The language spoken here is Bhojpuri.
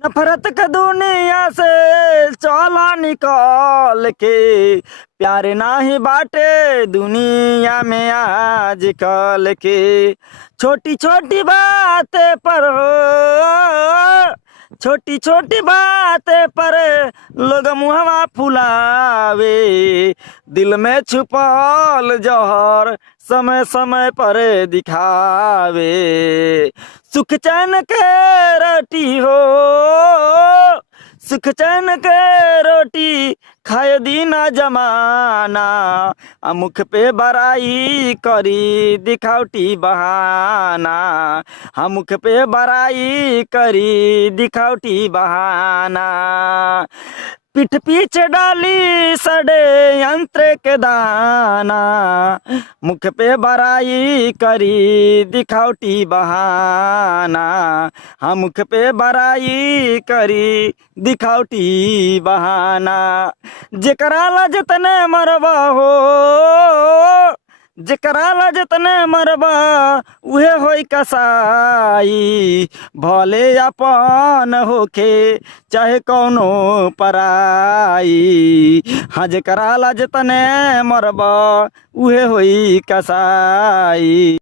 नफरत के दुनिया से चला निकल के, प्यार नाही बाटे दुनिया में आज कल के। छोटी छोटी बातें पर हो, छोटी छोटी बातें पर लोग मुहवा फुलावे, दिल में छुपल जहर समय समय पर दिखावे। सुख चैन के रोटी हो, सुख चैन के रोटी खाए दीना जमाना, मुख पे बड़ाई करी दिखावटी बहाना, हम मुख पे बड़ाई करी दिखावटी बहाना। पीठ पीछे डाली सड़े यंत्र के दाना, मुख पे बड़ाई करी दिखावटी बहाना, हम मुख पे बड़ाई करी दिखावटी बहाना। जेकरा ला जतने मरबा हो, जेकरा ला जतने मरबा उहे होई कसाई, भले अपन होखे चाहे कौनो पराई। हाँ जेकरा ला जतने मरबा उहे होई कसाई।